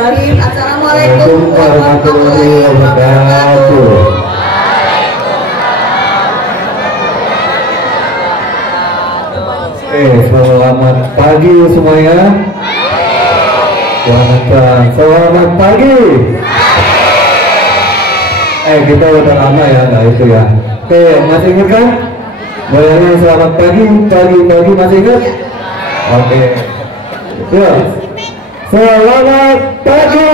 Bismillahirrahmanirrahim. Assalamualaikum warahmatullahi wabarakatuh. Selamat pagi semuanya. Selamat pagi. Kita udah lama ya, nggak itu ya. Oke, masih ingat kan? Bayangin selamat pagi masih ingat? Oke. Ya. Selamat pagi.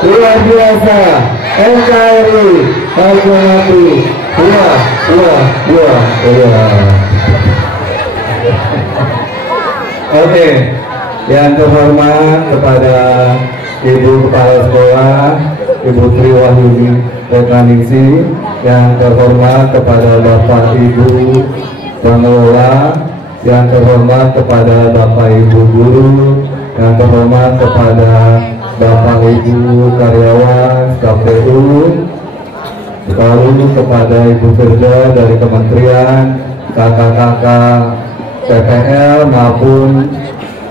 Luar biasa. NKRI harga mati. Oke, yang terhormat kepada Ibu Kepala Sekolah, Ibu Tri Wahyuni Reklamisi, yang terhormat kepada Bapak Ibu pengelola, yang terhormat kepada Bapak Ibu guru, yang terhormat kepada Bapak Ibu karyawan KPU, lalu kepada Ibu Firda dari Kementerian, kakak-kakak PPL maupun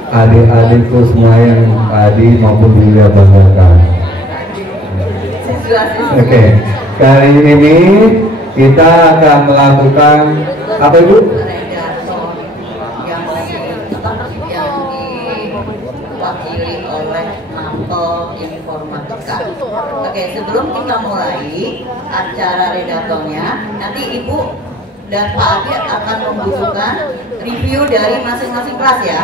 adik-adikku semua yang tadi maupun Buya banggakan. Oke, kali ini kita akan melakukan apa Ibu? Diwakili oleh Manto Informatika. Oke, sebelum kita mulai acara redatornya, nanti Ibu dan Pak Adi akan membutuhkan review dari masing-masing kelas ya.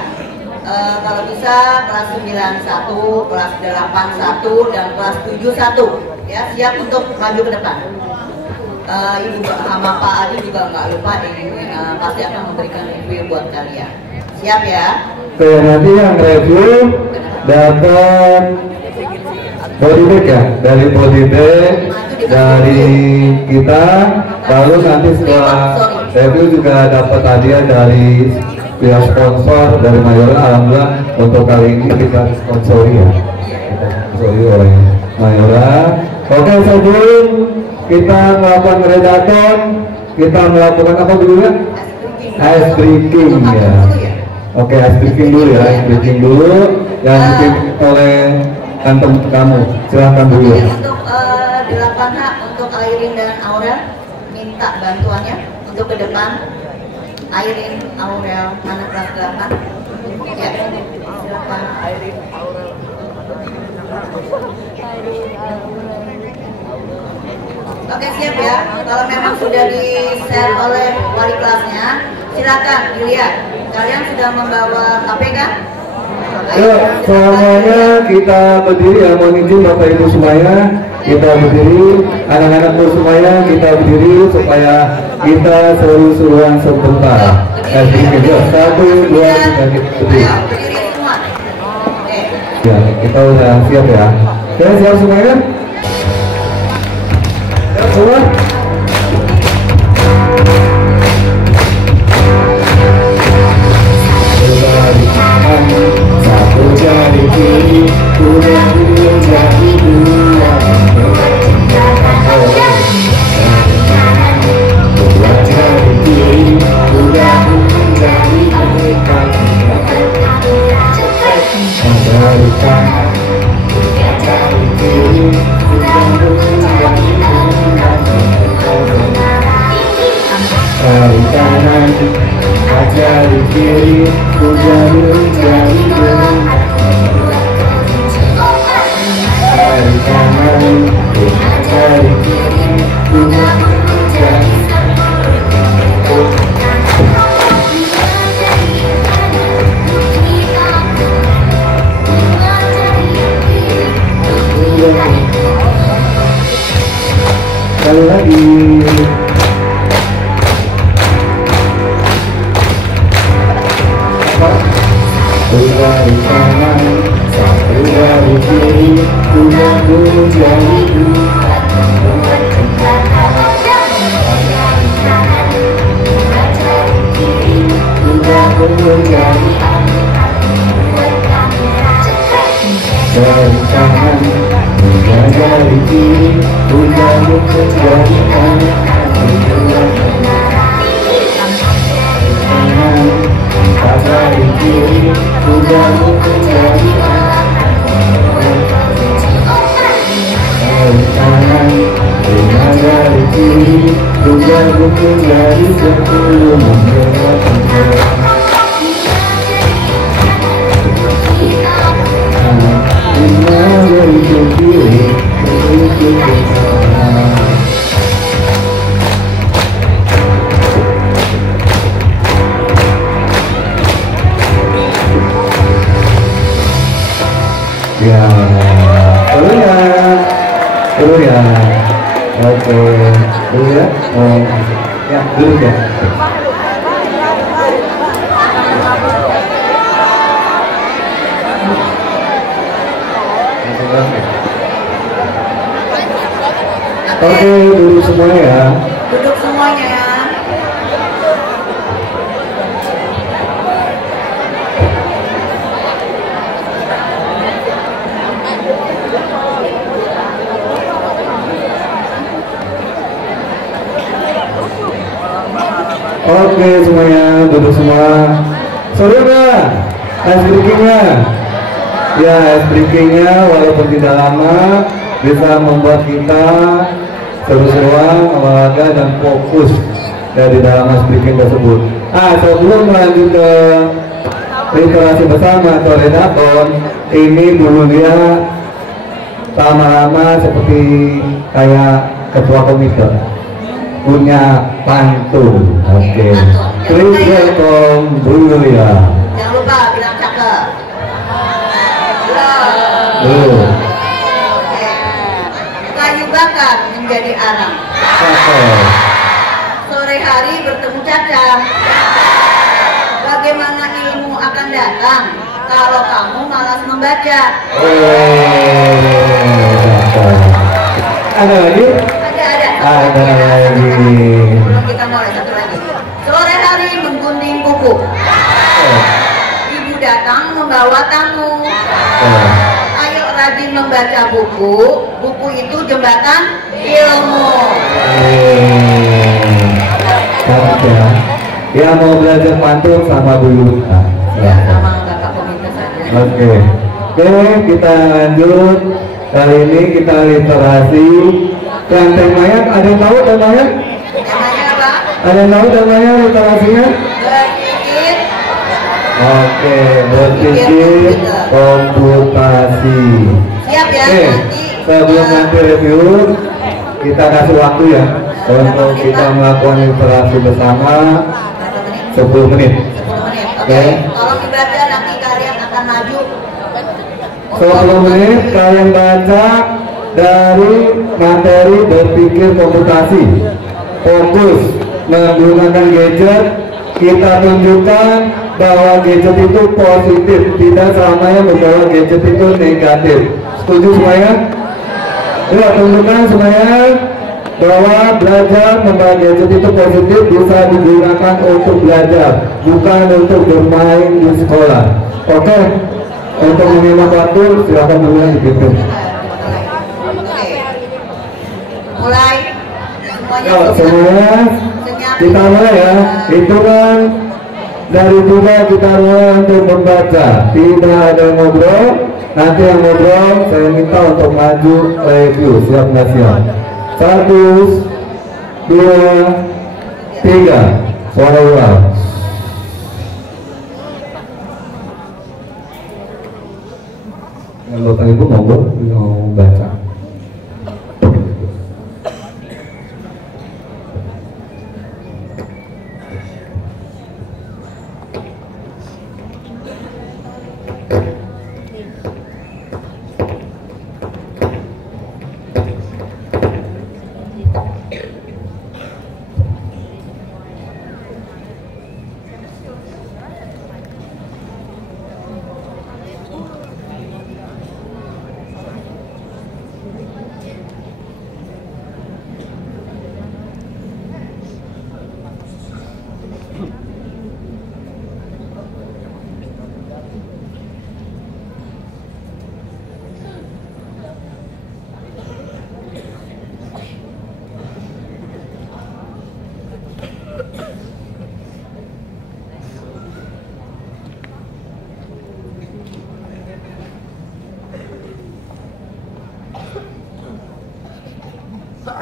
Kalau bisa kelas 91, kelas 81, dan kelas 71 ya, siap untuk maju ke depan. Ibu sama Pak Adi juga nggak lupa ini pasti akan memberikan review buat kalian. Siap ya? Oke, nanti yang review dapat body bag ya, dari body bag dari kita, lalu nanti setelah review juga dapat hadiah dari pihak sponsor dari Mayora. Alhamdulillah untuk kali ini kita sponsori ya, kita sponsori oleh Mayora. Oke, sebelum kita melakukan redaton, kita melakukan apa dulu ya? Ice breaking ya. Oke, ice breaking dulu ya, ice breaking dulu yang dipimpin oleh kantor kamu. Silahkan dulu. Untuk 8H untuk Airin dan Aurel minta bantuannya untuk ke depan. Airin, Aurel, mana kelas 8? Ya, silakan. Airin, Aurel. Oke, siap ya. Kalau memang sudah di-share oleh wali kelasnya, silakan dilihat. Kalian sudah membawa HP kan? Ya, semuanya kita berdiri ya, mohon izin Bapak Ibu semuanya, kita berdiri, anak-anakku semuanya kita berdiri supaya kita seru-seruan sebentar. Sedikit ya, 1, 2, 3 kita berdiri. Ya, kita udah siap ya. Oke, siap semuanya? Siap semua? Satu jari kiri udah menjadi dua, dua jari kiri udah menjadi empat, jari kanan, jari kiri udah menjadi empat, jari kanan, jari kiri udah menjadi empat, jari kanan, jari kiri udah menjadi sekali lagi. Dari kanan, satu dari kiri, udah menjadi dua, dua dari kanan, dua dari kiri, udah menjadi empat, dari kanan, dua dari kiri, udah menjadi empat, kanan, empat dari kiri. sudah menjadi dari kanan dengan dari kiri sudah menjadi 10 memberat dari kiri menuju ke kanan. Ya, dulu ya, oke, dulu ya, ya, dulu ya. Oke, duduk semuanya ya. Duduk semuanya. Oke semuanya, duduk semua. Sorry nggak? Ice breakingnya? Ya, ice breakingnya walaupun tidak lama bisa membuat kita seru-seruan, olahraga dan fokus dari dalam ice breaking tersebut. Sebelum lanjut ke literasi bersama atau redaton, ini dulu dia lama-lama seperti kayak ketua komite punya pantun. Oke. Please welcome dulu ya. Jangan lupa bilang cakep. Kayu bakar menjadi arang. Sore hari bertemu cacang. Bagaimana ilmu akan datang kalau kamu malas membaca? Ada lagi? Ada lagi. Kita mulai satu lagi. Sore hari menggunting buku. Ibu datang membawa tamu. Ayo rajin membaca buku. Buku itu jembatan ilmu. Ya mau belajar pantun sama dulu. Ya sama Bapak Komite saja. Oke, kita lanjut. Kali ini kita literasi. Dan temanya, ada yang tahu temanya? Temanya apa? Ada yang tahu temanya literasinya? Berpikir. Oke, berpikir komputasi. Siap ya. Oke, sebelum nanti review, kita kasih waktu ya untuk kita melakukan literasi bersama 10 menit. 10 menit. Oke. Kalau dibaca nanti kalian akan maju. 10 menit kalian baca dari materi berpikir komputasi. Fokus menggunakan gadget. Kita tunjukkan bahwa gadget itu positif, tidak selamanya bahwa gadget itu negatif. Setuju semuanya? Ya, tunjukkan semuanya bahwa belajar memakai gadget itu positif, bisa digunakan untuk belajar, bukan untuk bermain di sekolah. Oke? Untuk menyimak waktu, silakan mulai dipimpin. Mulai. Semuanya kita mulai ya. Hitungan dari 3 kita mulai untuk membaca. Tidak ada yang ngobrol. Nanti yang ngobrol saya minta untuk maju review. Siap nggak siap? 1, 2, 3. Suara ulang. Kalau ibu ngobrol, mau baca.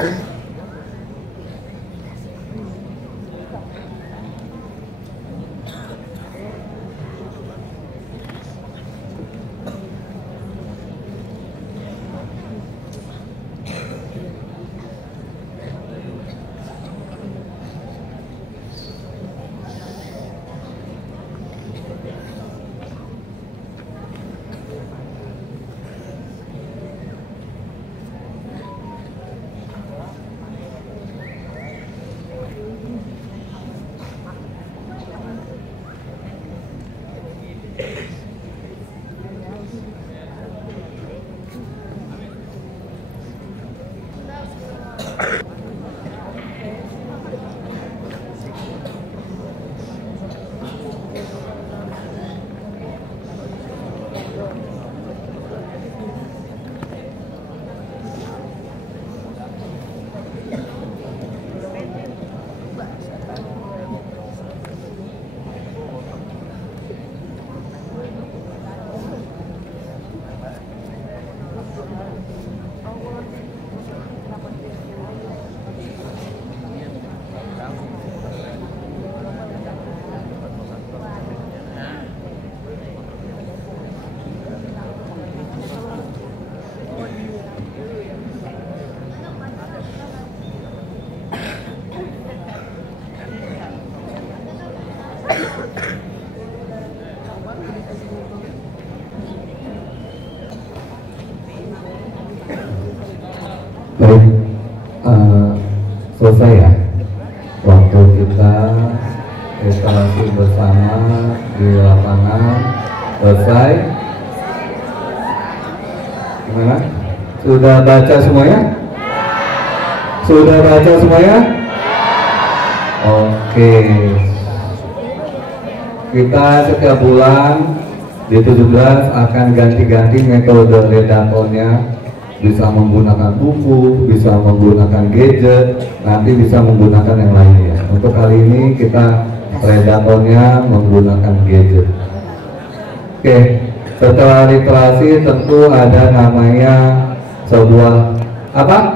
Baik, selesai ya waktu kita instalasi bersama di lapangan. Selesai. Gimana? Sudah baca semuanya? Sudah baca semuanya? Oke. Kita setiap bulan di 17 akan ganti-ganti metode redatornya. Bisa menggunakan buku, bisa menggunakan gadget, nanti bisa menggunakan yang lainnya. Untuk kali ini kita redatornya menggunakan gadget. Oke, setelah literasi tentu ada namanya sebuah apa?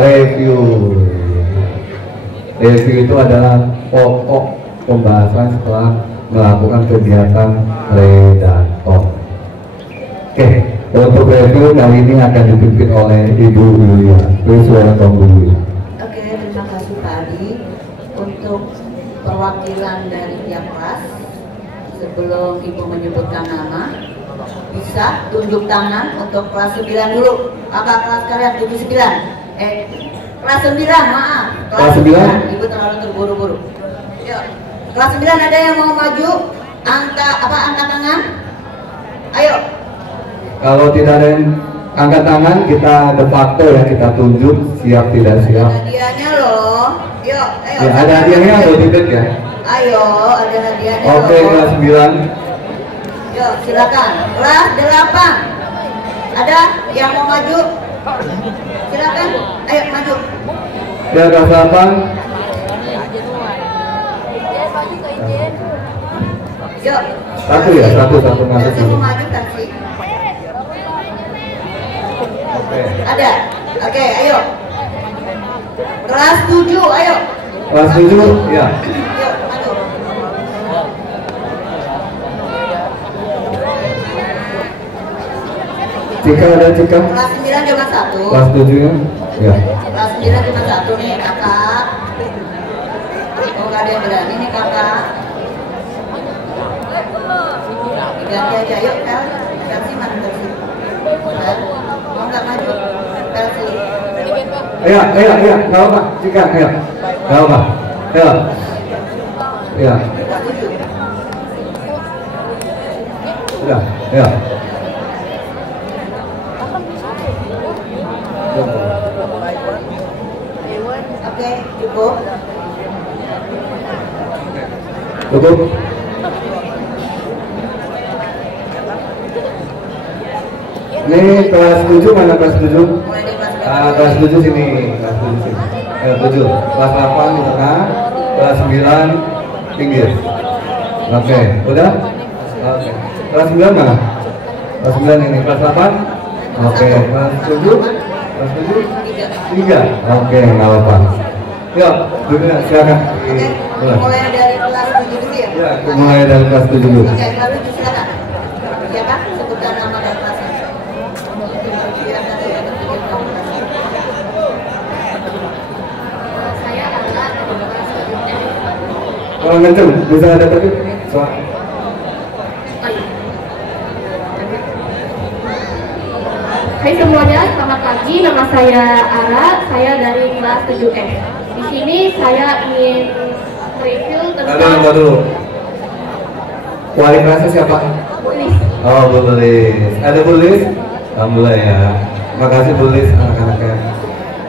Review. Review itu adalah pokok pembahasan setelah melakukan kegiatan redator. Oke. Untuk review kali ini akan dipimpin oleh Ibu Yulia. Please welcome Bu Yulia. Oke, terima kasih Pak Adi. Untuk perwakilan dari tiap kelas, sebelum Ibu menyebutkan nama, bisa tunjuk tangan untuk kelas 9 dulu. Kakak kelas kalian 79. Kelas 9, maaf. Kelas 9. Ibu terlalu terburu-buru. Yuk. Kelas 9 ada yang mau maju? Angkat tangan? Ayo. Kalau tidak ada yang angkat tangan, kita de facto ya, kita tunjuk siap tidak siap. Hadiahnya loh, yuk, ayo. Ya, ada hadiahnya atau tidak ya? Ayo, ada hadiahnya. Oke, loh. kelas 9. Yuk, silakan. Kelas 8. Ada yang mau maju? Silakan, ayo maju. Ya, kelas 8. Yuk. Satu ya, satu masuk. Taksi mau maju taksi. Ada? Oke, ayo. Kelas 7, ayo. Kelas 7, ya. Yuk, maju. Cika ada Cika? Kelas 9 cuma 1. Kelas 7 ya? Ya. Kelas 9 cuma 1 nih, kakak. Oh, gak ada yang berani nih, kakak. Ganti aja, yuk, Pelsi mana Pelsi? Mau nggak maju? Pelsi. Iya, nggak apa, Cika, iya. Nggak apa, iya. Iya. Udah, iya. Oke, cukup. Cukup. Ini kelas 7 mana kelas 7? Mulai di kelas berapa? Kelas 7 sini, kelas 7 sini. 7. Kelas 8 di tengah, kelas 9 pinggir. Oke, udah? Oke. Kelas 9 mana? Kelas 9 ini, kelas 8? Oke, kelas 7? Kelas 7? 3. Oke, nggak apa-apa. Yuk, Bunda, silakan. Oke, mulai dari kelas 7 dulu ya? Ya, mulai dari kelas 7 dulu. Oke, kelas 7 silakan. Ya Pak, sebutkan nama dan kelasnya. Biar nanti ada video presentasi. Saya adalah kelas 7. Kalau kenceng, bisa ada tadi? Soal. Hai semuanya, selamat pagi. Nama saya Ara, saya dari kelas 7F. Di sini saya ingin review tentang Dulu. Wali kelasnya siapa? Bulis. Oh, Bu Lis. Ada Bu Lis? Alhamdulillah ya. Makasih Bu Lis, anak-anaknya.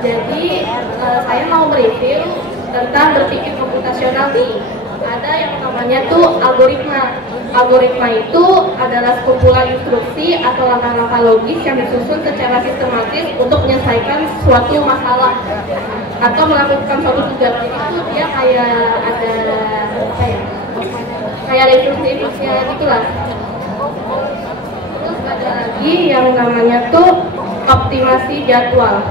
Jadi saya mau mereview tentang berpikir komputasional nih. Ada yang namanya tuh algoritma. Algoritma itu adalah sekumpulan instruksi atau langkah-langkah logis yang disusun secara sistematis untuk menyelesaikan suatu masalah atau melakukan suatu tugas. Jadi itu dia kayak ada apa ya? Kayak ada instruksi-instruksinya gitulah. Terus ada lagi yang namanya tuh optimasi jadwal.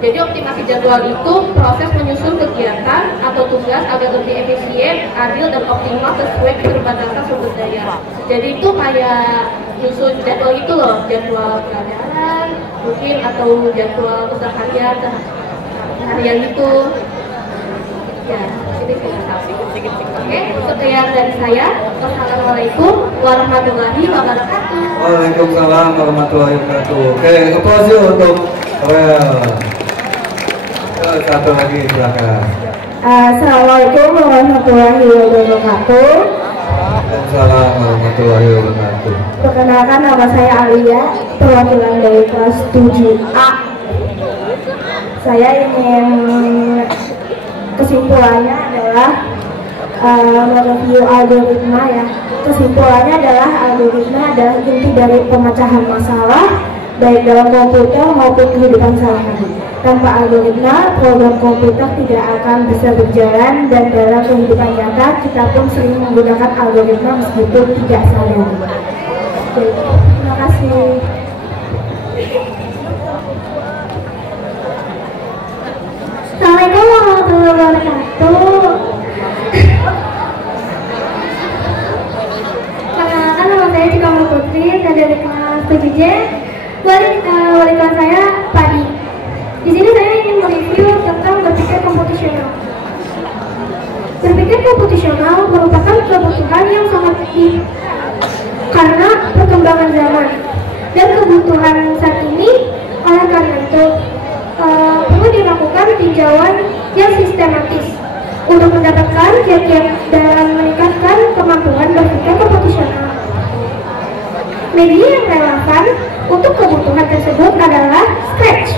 Jadi optimasi jadwal itu proses menyusun kegiatan atau tugas agar lebih efisien, adil, dan optimal sesuai keterbatasan sumber daya. Jadi itu kayak nyusun jadwal itu loh, jadwal pelajaran mungkin atau jadwal keseharian gitu. Ya, ini oke, sekian dari saya. Wassalamualaikum warahmatullahi wabarakatuh. Waalaikumsalam warahmatullahi wabarakatuh. Oke, applause yuk untuk Rel. Satu lagi silakan. Assalamualaikum warahmatullahi wabarakatuh. Waalaikumsalam warahmatullahi wabarakatuh. Perkenalkan, nama saya Alia, perwakilan dari kelas 7A. Saya ingin kesimpulannya adalah mereview algoritma ya. Kesimpulannya adalah algoritma adalah inti dari pemecahan masalah baik dalam komputer maupun kehidupan sehari-hari. Tanpa algoritma, program komputer tidak akan bisa berjalan, dan dalam kehidupan nyata kita pun sering menggunakan algoritma meskipun tidak sadar. Terima kasih. Assalamualaikum warahmatullahi wabarakatuh. Perkenalkan, nama saya Cikamal Putri, saya dari kelas 7J. Wali kelas saya Padi. Di sini saya ingin mereview tentang berpikir komputasional. Berpikir komputasional merupakan kebutuhan yang sangat penting karena perkembangan zaman dan kebutuhan saat ini. Oleh karena itu perlu dilakukan tinjauan yang sistematis untuk mendapatkan kiat-kiat dalam meningkatkan kemampuan berpikir komputasional. Media yang relevan untuk kebutuhan tersebut adalah Scratch,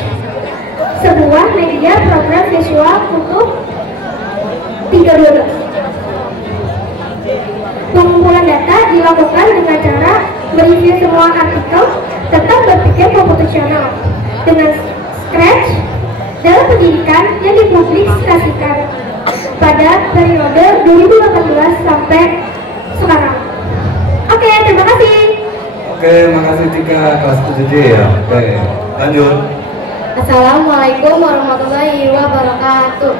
sebuah media program visual untuk 312. Pengumpulan data dilakukan dengan cara mereview semua artikel tentang berpikir komputasional dengan Scratch dalam pendidikan yang dipublikasikan pada periode 2018 sampai sekarang. Oke, terima kasih. Oke, makasih Cika, kelas 7J ya. Oke, lanjut. Assalamualaikum warahmatullahi wabarakatuh.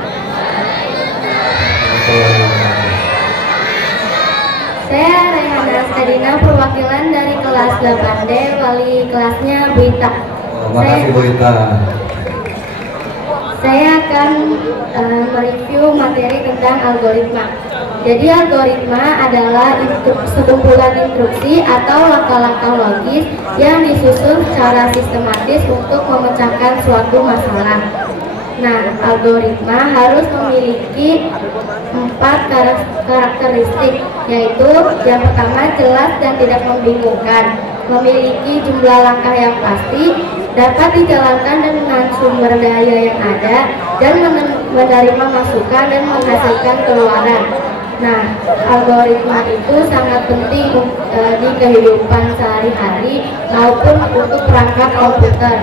Saya Rayhana Astadina, perwakilan dari kelas 8D, wali kelasnya Bu Ita. Makasih Bu Ita. Saya akan mereview materi tentang algoritma. Jadi algoritma adalah sekumpulan instruksi atau langkah-langkah logis yang disusun secara sistematis untuk memecahkan suatu masalah. Nah, algoritma harus memiliki 4 karakteristik, yaitu yang pertama jelas dan tidak membingungkan, memiliki jumlah langkah yang pasti, dapat dijalankan dengan sumber daya yang ada, dan menerima masukan dan menghasilkan keluaran. Nah, algoritma itu sangat penting di kehidupan sehari-hari maupun untuk perangkat komputer.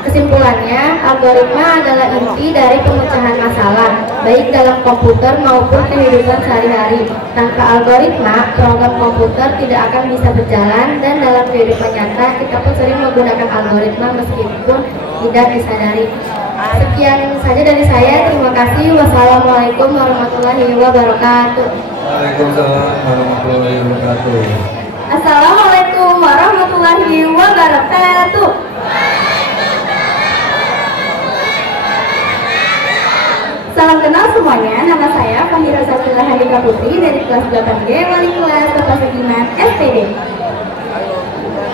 Kesimpulannya, algoritma adalah inti dari pemecahan masalah, baik dalam komputer maupun kehidupan sehari-hari. Tanpa algoritma, program komputer tidak akan bisa berjalan, dan dalam kehidupan nyata, kita pun sering menggunakan algoritma meskipun tidak disadari. Sekian saja dari saya, terima kasih. Wassalamualaikum warahmatullahi wabarakatuh. Waalaikumsalam warahmatullahi wabarakatuh. Assalamualaikum warahmatullahi wabarakatuh. Salam kenal semuanya, nama saya Fahira Satila Handika Putri dari kelas 8G, wali kelas Bapak Segiman SPD.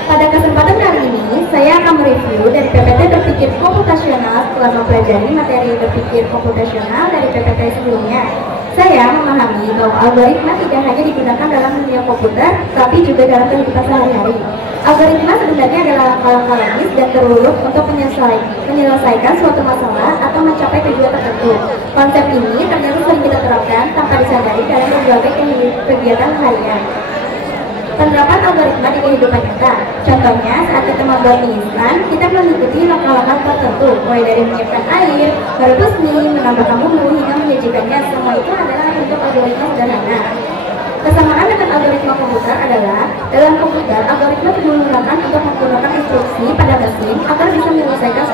Pada kesempatan kali ini, saya akan mereview dari PPT Berpikir Komputasional setelah mempelajari materi berpikir komputasional dari PPT sebelumnya. Saya memahami bahwa algoritma tidak hanya digunakan dalam dunia komputer, tapi juga dalam kehidupan sehari-hari. Algoritma sebenarnya adalah langkah-langkah logis dan terurut untuk menyelesaikan suatu masalah atau mencapai tujuan tertentu. Konsep ini ternyata sering kita terapkan tanpa disadari dalam berbagai kegiatan harian. Penerapan algoritma di kehidupan nyata. Contohnya, saat kita membuat mie instan, kita mengikuti langkah-langkah tertentu, mulai dari menyiapkan air, merebus mie, menambahkan bumbu, hingga menyajikannya. Semua itu adalah bentuk algoritma sederhana. Kesamaan dengan algoritma komputer adalah, dalam komputer, algoritma digunakan untuk menggunakan instruksi pada mesin agar bisa menyelesaikan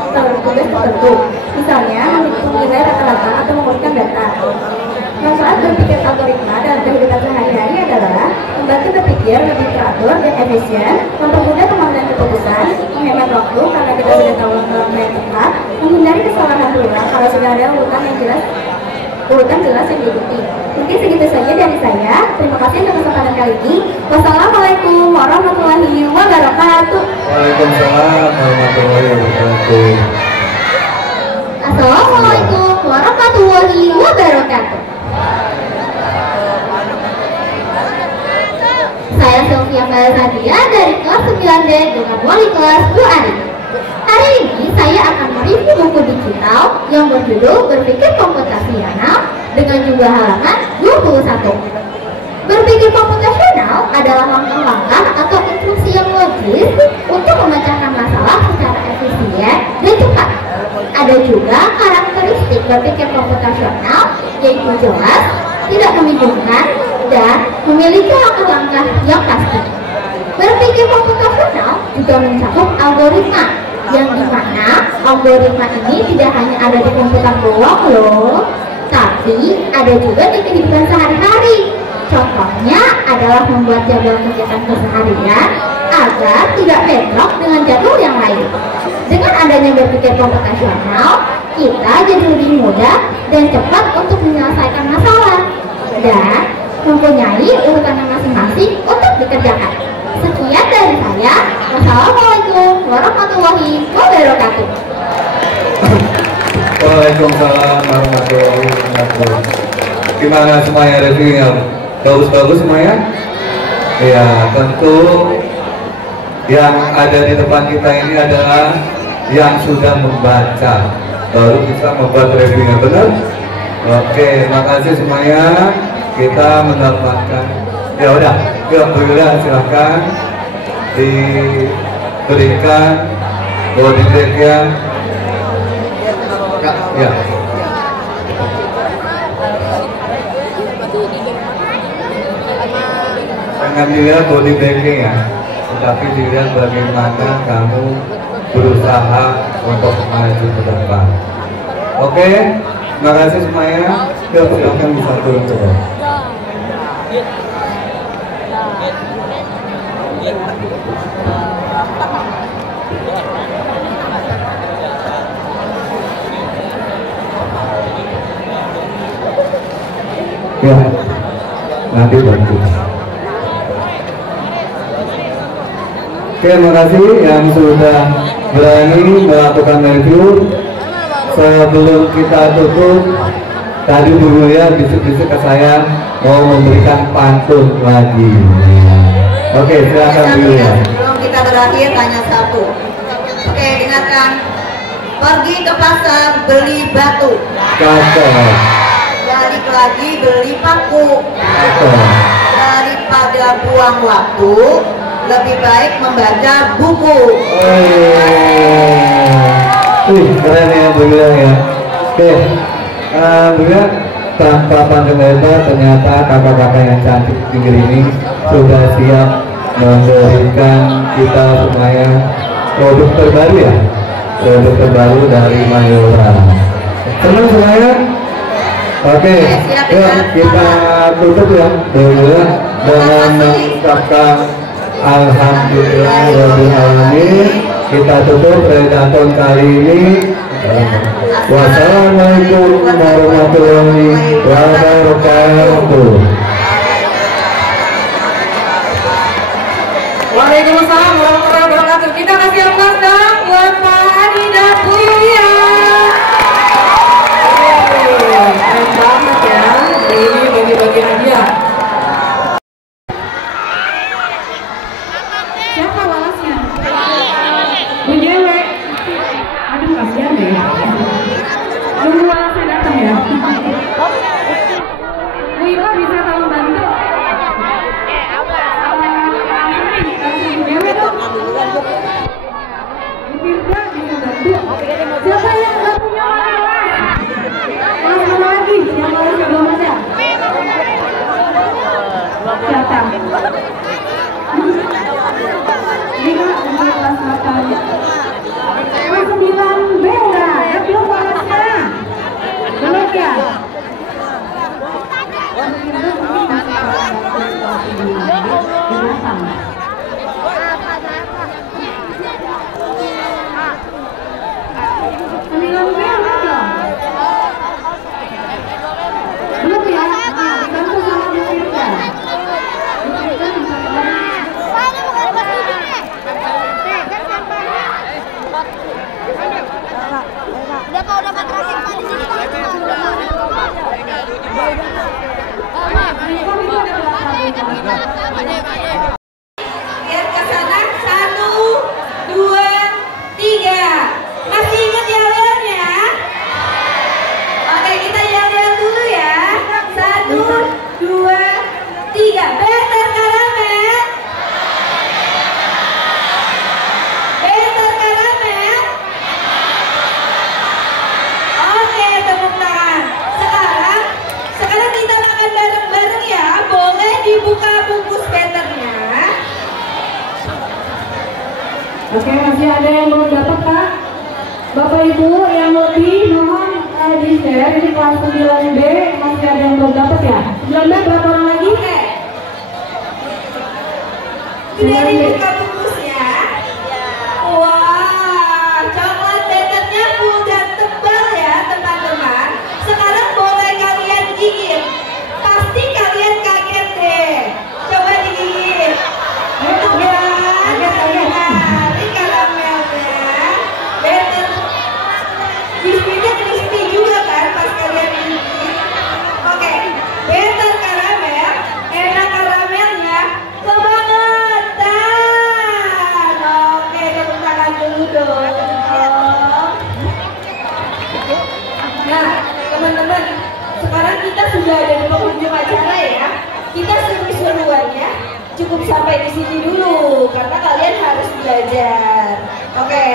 tugas tertentu. Misalnya, menghitung nilai rata-rata atau mengurutkan data. Manfaat berpikir algoritma dalam kehidupan sehari-hari adalah membantu berpikir lebih teratur dan efisien, mempermudah pengambilan keputusan, menghemat waktu karena kita sudah tahu langkah-langkah yang tepat, menghindari kesalahan berulang kalau sudah ada urutan jelas yang diikuti. Mungkin segitu saja dari saya. Terima kasih untuk kesempatan kali ini. Wassalamualaikum warahmatullahi wabarakatuh. Waalaikumsalam warahmatullahi wabarakatuh. Assalamualaikum warahmatullahi wabarakatuh. Saya Sofia Sadia dari kelas 9D dengan wali kelas Bu Ari. Hari ini saya akan mereview buku digital yang berjudul Berpikir Komputasional dengan jumlah halaman 21. Berpikir komputasional adalah langkah-langkah atau instruksi yang logis untuk memecahkan masalah secara efisien dan cepat. Ada juga karakteristik berpikir komputasional, yaitu jelas, tidak membingungkan, dan memiliki langkah-langkah yang pasti. Berpikir komputasional juga mencakup algoritma, yang dimana algoritma ini tidak hanya ada di komputer doang loh, tapi ada juga di kehidupan sehari-hari. Contohnya adalah membuat jadwal kegiatan keseharian agar tidak bentrok dengan jadwal yang lain. Dengan adanya berpikir komputasional, kita jadi lebih mudah dan cepat untuk menyelesaikan masalah dan mempunyai urutan masing-masing untuk dikerjakan. Sekian dari saya. Wassalamualaikum warahmatullahi wabarakatuh. Waalaikumsalam warahmatullahi wabarakatuh. Gimana semuanya reviewnya? Bagus-bagus semuanya? Ya, tentu yang ada di depan kita ini adalah yang sudah membaca, baru bisa membuat reviewnya, benar? Oke, makasih semuanya. Kita mendapatkan, ya udah, alhamdulillah, silahkan diberikan body bag-nya. Ya. Jangan dilihat body bag-nya ya, tetapi dilihat bagaimana kamu berusaha untuk maju ke depan. Oke, terima kasih semuanya. Silahkan bisa turun ke bawah. Ya, nanti bantu. Oke, terima kasih yang sudah berani melakukan review. Sebelum kita tutup, tadi dulu ya bisik-bisik ke saya mau memberikan pantun lagi. Oke, silakan dulu ya. Sebelum kita berakhir, tanya satu. Oke, dengarkan. Pergi ke pasar beli batu. Cakep. Balik lagi beli paku. Cakep. Daripada buang waktu, lebih baik membaca buku. Wih, keren ya Alhamdulillah ya. Oke, Alhamdulillah tanpa pandang lebar ternyata kakak-kakak yang cantik pinggir ini sudah siap memberikan kita semuanya produk terbaru ya, produk terbaru dari Mayora. Senang semuanya? Oke, yuk kita tutup ya dulu dengan mengucapkan alhamdulillah rabbil alamin. Kita tutup predaton kali ini. Wassalamualaikum warahmatullahi wabarakatuh. Waalaikumsalam warahmatullahi wabarakatuh. Kita kasih aplaus dong buat Pak Adi dan Bu Yulia. Keren banget ya. Ini bagi-bagi hadiah. Siapa walasnya? Bu Jewe. Aduh kasihan deh. Tunggu walasnya datang ya. Bu Iwa bisa tolong bantu? Siapa yang nggak punya walas? Walas mana lagi? Yang walasnya belum ada? Siapa? Ini kan untuk kelas 8. Kelas 9B udah, ya belum walasnya? Belum ya? Udah matrasin Pak di sini Pak. Lihat ke sana, 1, 2, 3. Masih ingat yel-yelnya? Oke, kita yel-yel dulu ya. 1, 2, 3. Better karamel. Better karamel. Oke, tepuk tangan. Sekarang kita makan bareng-bareng ya. Boleh dibuka bungkus betternya. Oke, masih ada yang belum dapat Kak? Bapak Ibu yang lebih mohon di share. Ini kelas 9B masih ada yang belum dapat ya? 9B berapa orang lagi? Sudah dibuka bungkusnya? Wah, coklat betternya full dan tebal ya teman-teman. Sekarang boleh kalian gigit. Pasti kalian kaget deh. Coba digigit. Ini karamelnya. Better. Crispy-nya crispy juga kan pas kalian gigit. Oke, better karamel. Enak karamelnya. Kebangetan. Oke, tepuk tangan dulu dong. Nah, teman-teman, sekarang kita sudah ada di penghujung acara ya. Kita seru-seruannya cukup sampai di sini dulu karena kalian harus belajar. Oke.